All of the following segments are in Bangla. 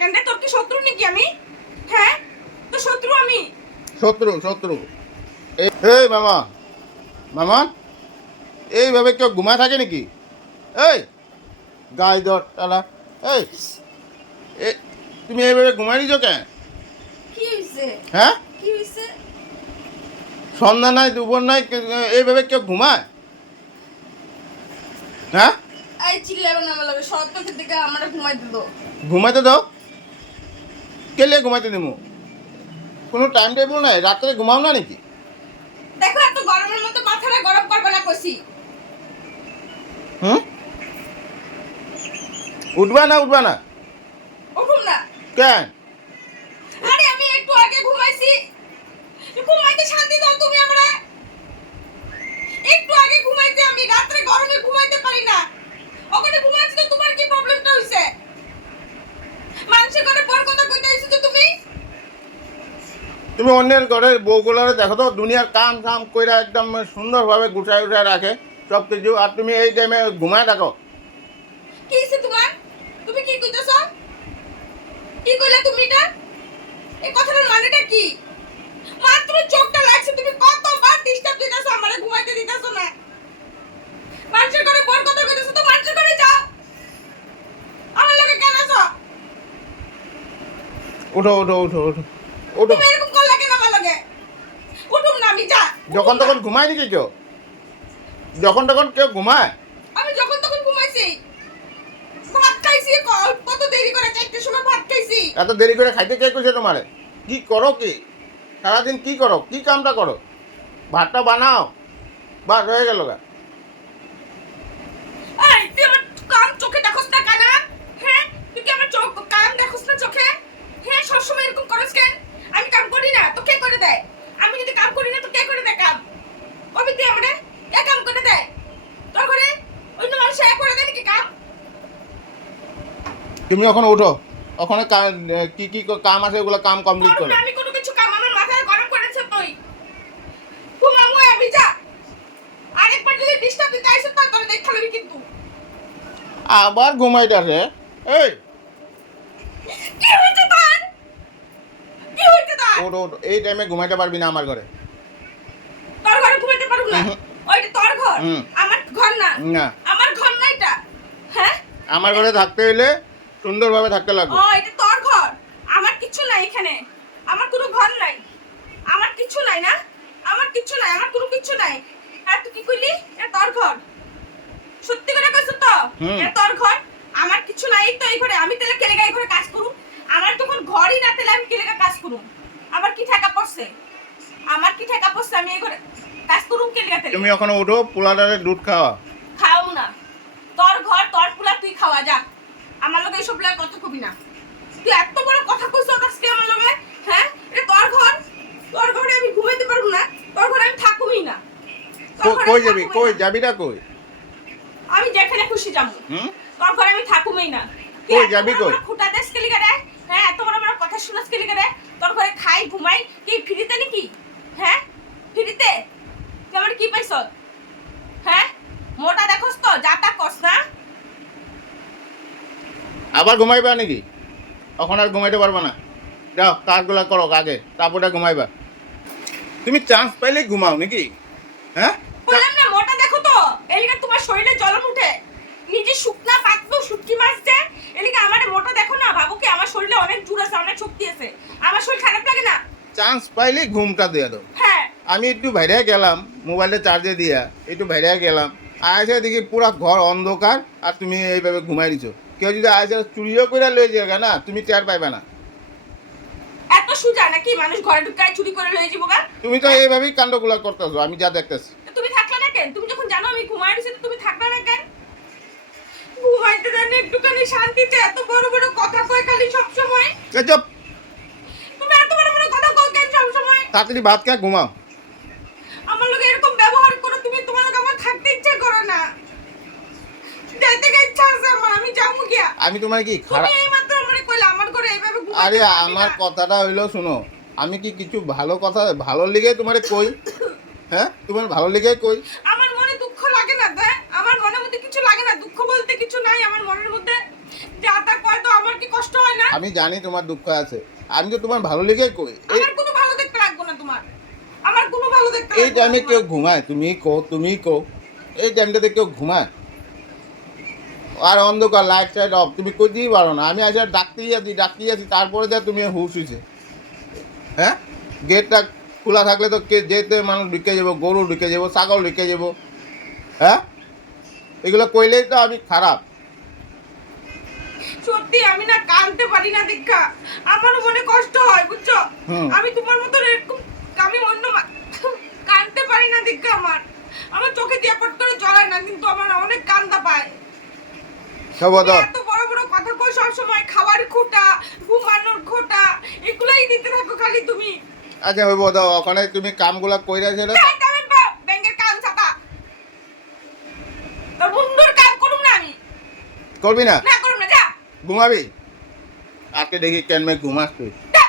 কেন রে? তোর কি শত্রু নাকি আমি? হ্যাঁ, তো শত্রু আমি? শত্রু শত্রু। এই মামা, মামা এইভাবে কেউ ঘুমায় থাকে নাকি? এই গায়ে দর তালা, এই এ তুমি এইভাবে ঘুমাই দিছো কেন? কি হইছে? হ্যাঁ, কি হইছে? সন্ধ্যা নাই দুপুর নাই, এইভাবে কেউ ঘুমায়? হ্যাঁ, আই চিল্লাবে না আমার লগে, সত্যকে দিকে আমারে ঘুমাইতে দাও। ঘুমাইতে দাও। কেলে ঘুমাইতে দিমু? কোনো টাইম টেবিল নাই? রাত্রে ঘুমাও না নাকি? দেখো এত গরমের মধ্যে মাথাটা গরম করবে না কইছি। হুম, উঠবা না উঠবা না? উঠুম না। কেন? আরে আমি একটু আগে ঘুমাইছি, ঘুমাইতে শান্তি দাও তুমি আমারে। একটু আগে ঘুমাইতে, আমি রাত্রে গরমে ঘুমাইতে পারি না। ওখানে ঘুমাইছি তো তোমার কি প্রবলেমটা হইছে? মানুষের ঘরে পর কথা কইতে আইছো তো তুমি? তুমি অন্যের ঘরের বউগুলোরে দেখো তো, দুনিয়ার কাম কাম কইরা একদম সুন্দরভাবে গুছাই উঠায় রাখে সব কিছু, আর তুমি এই টাইমে ঘুমায় থাকো। কি হইছে তোমার? তুমি কি কইতেছো? কি কইলা তুমি এটা? এই কথাটার মানেটা কি? মাত্র চোখটা লাগছে, তুমি কতবার ডিস্টার্ব দিতেছো আমারে, ঘুমাইতে দিতেছো না। মানুষের ঘরে পর কথা কইতেছো তো মানুষের ঘরে যাও। আমার লগে কেন আছো? উঠো উঠো উঠো উঠো উঠো। তুমি এরকম করলা কেন আমার লগে? উঠুম না আমি, যা। যখন তখন ঘুমায় নাকি কেউ? যখন তখন কেউ ঘুমায়? আমি যখন তখন ঘুমাইছি, ভাত খাইছি, কত দেরি করে 4টার সময় ভাত খাইছি। এত দেরি করে খাইতে কে কইছে তোমারে? কি করো কি সারাদিন? কি করো, কি কামটা করো? ভাতটা বানাও, বাস হয়ে গেল গা। এই তুই আমার কান চোখে দেখোস না কানা? হ্যাঁ, তুই কি আমার চোখ কান দেখোস না চোখে? হ্যাঁ, সবসময় এরকম করস কেন? আমি কাম করি না তো কে করে দেয়? আমি যদি কাম করি না তো কে করে দেয় কাম? কবি তুই আমারে কে কাম করে দেয়? তোর ঘরে অন্য মানুষ এক করে দেয় নাকি কাম? তুমি এখন উঠো, ওখানে কি কি কাম আছে ওগুলো কাম কমপ্লিট করব করো। না আমি কোনো কিছু কাম, আমার মাথায় গরম করেছে তুই। ঘুমামু আমি, যা। আরেকবার যদি ডিস্টার্ব দিতে আইসো তো তোরে দেখা লবি কিন্তু। আবার ঘুমাইতেছে। এই কি হইছে তোর? কি হইছে তোর? ওঠ ওঠ, এই টাইমে ঘুমাইতে পারবি না আমার ঘরে। তোর ঘরে ঘুমাইতে পারবো না? উহুম। ওইটা তোর ঘর, হুম। আমার ঘর না। না, আমার ঘর না এটা। হ্যাঁ, আমার ঘরে থাকতে হইলে সুন্দরভাবে থাকতে লাগবে। ও এটা তোর ঘর। আমার কিছু নাই এখানে, আমার কোনো ঘর নাই, আমার কিছু নাই না, আমার কিছু নাই, আমার কোনো কিছু নাই। হ্যাঁ, তুই কি কইলি এটা তোর ঘর? সত্যি করে কইছ তো? হুম। এটা তোর ঘর, আমার কিছু নাই তো এই ঘরে। আমি তাহলে কেলে এই ঘরে কাজ করুম? আমার তখন ঘরই না, তাহলে আমি কেলে কাজ করুম? আমার কি ঠেকা পড়ছে? আমার কি ঠেকা পড়ছে আমি এই ঘরে কাজ করুম কেলে তাহলে? তুমি ওখানে উঠো, পোলাটারে দুধ খাওয়া। খাও না, তোর ঘর তোর পোলা, তুই খাওয়া যা। আমার লগে এইসব লাগে কথা কবি না। তুই এত বড় কথা কইছ আজকে আমার লগে? হ্যাঁ, এটা তোর ঘর, তোর ঘরে আমি ঘুমাইতে পারবো না, তোর ঘরে আমি থাকুমই না। তোর ঘরে কই আমি যাবি? থাকুমই কই না। যাবিটা কই? আমি যেখানে খুশি যাবো, হুম, তোর ঘরে আমি থাকুমই না। তুই কই এত যাবি বড় কই? বড় খুঁটা দেশ কেলি করে? হ্যাঁ, এত বড় বড় কথা শুনাস কেলি করে? তোর ঘরে খাই ঘুমাই কি ফ্রিতে নাকি? হ্যাঁ, ফ্রিতে? তুই আমার কি পাইছ? হ্যাঁ, মোটা দেখোস তো, যাতা কস না। আবার ঘুমাইবা নাকি? এখন আর ঘুমাইতে পারবা না। যাও কাজগুলা করো আগে, তারপরে ঘুমাইবা। তুমি চান্স পাইলে ঘুমাও নাকি? হ্যাঁ, বললাম না মোটা দেখো তো, এলিকা তোমার শরীরে জ্বলন উঠে। নিজে শুকনা পাতলো শুটকি মাছ যে, এলিকা আমারে মোটা দেখো না, ভাবো কি আমার শরীরে অনেক জোর আছে, অনেক শক্তি আছে। আমার শরীর খারাপ লাগে না? চান্স পাইলে ঘুমটা দিয়ে দাও। হ্যাঁ, আমি একটু বাইরে গেলাম, মোবাইলটা চার্জে দিয়া একটু বাইরে গেলাম, আয়সা দেখি পুরা ঘর অন্ধকার, আর তুমি এইভাবে ঘুমাই দিছো। কেউ যদি আয়সা চুরিও করে লয়ে যাবে না, তুমি টের পাইবে না। এত সুজা নাকি মানুষ ঘরে ঢুকায় চুরি করে লয়ে যাবো গা? তুমি তো এইভাবেই কাণ্ডগুলা করতেছো, আমি যা দেখতেছি। তো তুমি থাকলে না কেন? তুমি যখন জানো আমি ঘুমাই রইছি তো তুমি থাকবে না কেন? ঘুমাইতে জানি একটুখানি শান্তিতে, এত বড় বড় কথা কয় খালি সব সময়। চুপ, তুমি এত বড় বড় কথা কও কেন সব সময়? তাড়াতাড়ি ভাত খেয়ে ঘুমাও। আমার লগে এরকম ব্যবহার করো তুমি, তোমার লগে আমার থাকতে ইচ্ছা করে না। যাইতে গিয়ে ইচ্ছা আছে আমার, আমি যাবো গিয়া। আমি তোমার কি তুমি খারাপ? এইমাত্র আমারে কইলা আমার ঘরে এইভাবে ঘুমাইতে আরে পারবি আমার না। কথাটা হইলো শুনো, আমি কি কিছু ভালো কথা ভালো লেগে তোমারে কই? হ্যাঁ, তোমার ভালো লেগে কই? আমার মনে দুঃখ লাগে না, আমার মনের মধ্যে কিছু লাগে না, দুঃখ বলতে কিছু নাই আমার মনের মধ্যে। যা তা কয় তো আমার কি কষ্ট হয় না? আমি জানি তোমার দুঃখ আছে, আমি তো তোমার ভালো লেগেই কই। আমার কোনো ভালো দেখতে লাগবে না তোমার, আমার কোনো ভালো দেখতে এই লাগবে না টাইমে তোমার। কেউ ঘুমায়, তুমি কো এই টাইমটাতে কেউ ঘুমায়? আর অন্ধকার, লাইট টাইট অফ, তুমি করতেই পারো না। আমি আসলে ডাকতেই আছি, তারপরে যা তুমি হুশ হয়েছে। হ্যাঁ, গেটটা খোলা থাকলে তো কে যেতে মানুষ ঢুকে যাবো, গরু ঢুকে যাবো, ছাগল ঢুকে যাবো। হ্যাঁ, এগুলো কইলেই তো আমি খারাপ। সত্যি আমি না কাঁদতে পারি না দীক্ষা, আমারও মনে কষ্ট হয় বুঝছো। হুম। আমি তোমার মতো এরকম আমি অন্য কাঁদতে পারি না দীক্ষা, আমার চোখে দিয়ে পট করে জড়ায় না, কিন্তু আমার অনেক কান্দা পায়। সবদর এত বড় বড় কথা কই সব সময়, খাওয়ার খোটা, ঘুমানোর খোটা, এগুলাই দিতে থাকো খালি তুমি। আচ্ছা হইব দাও, ওখানে তুমি কামগুলা কইরা সেটা ব্যাংকের কাম ছাতা তোর বন্ধুর কাম করুম না আমি, করবি না? না করুম না, যা ঘুমাবি? আজকে দেখি কেনমে ঘুমাস তুই, যা।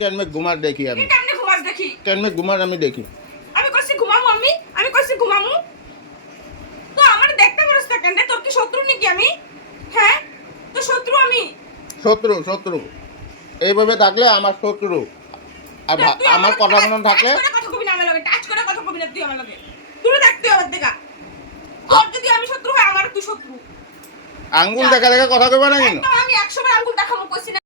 কেনমে ঘুমাস দেখি আমি, তুই কেমনে ঘুমাস দেখি? কেনমে ঘুমাস আমি দেখি। আমি কইছি ঘুমামু, আমি কইছি ঘুমামু। তো আমার দেখতে পারছ না কেন? তোর কি শত্রু নাকি আমি? হ্যাঁ, তো শত্রু আমি। শত্রু এইভাবে থাকলে আমার শত্রু। আর তুই আমার কথা মনে থাকলে টাচ করে কথা কবি না আমার লগে, টাচ করে কথা কবি না তুই আমার লগে। দূরে থাকতে হবে দেখা। তোর যদি আমি শত্রু হয়, আমার তুই শত্রু। আঙ্গুল দেখা দেখা কথা কইবা না কেন? একদম আমি 100 বার আঙ্গুল দেখামু কইছি না।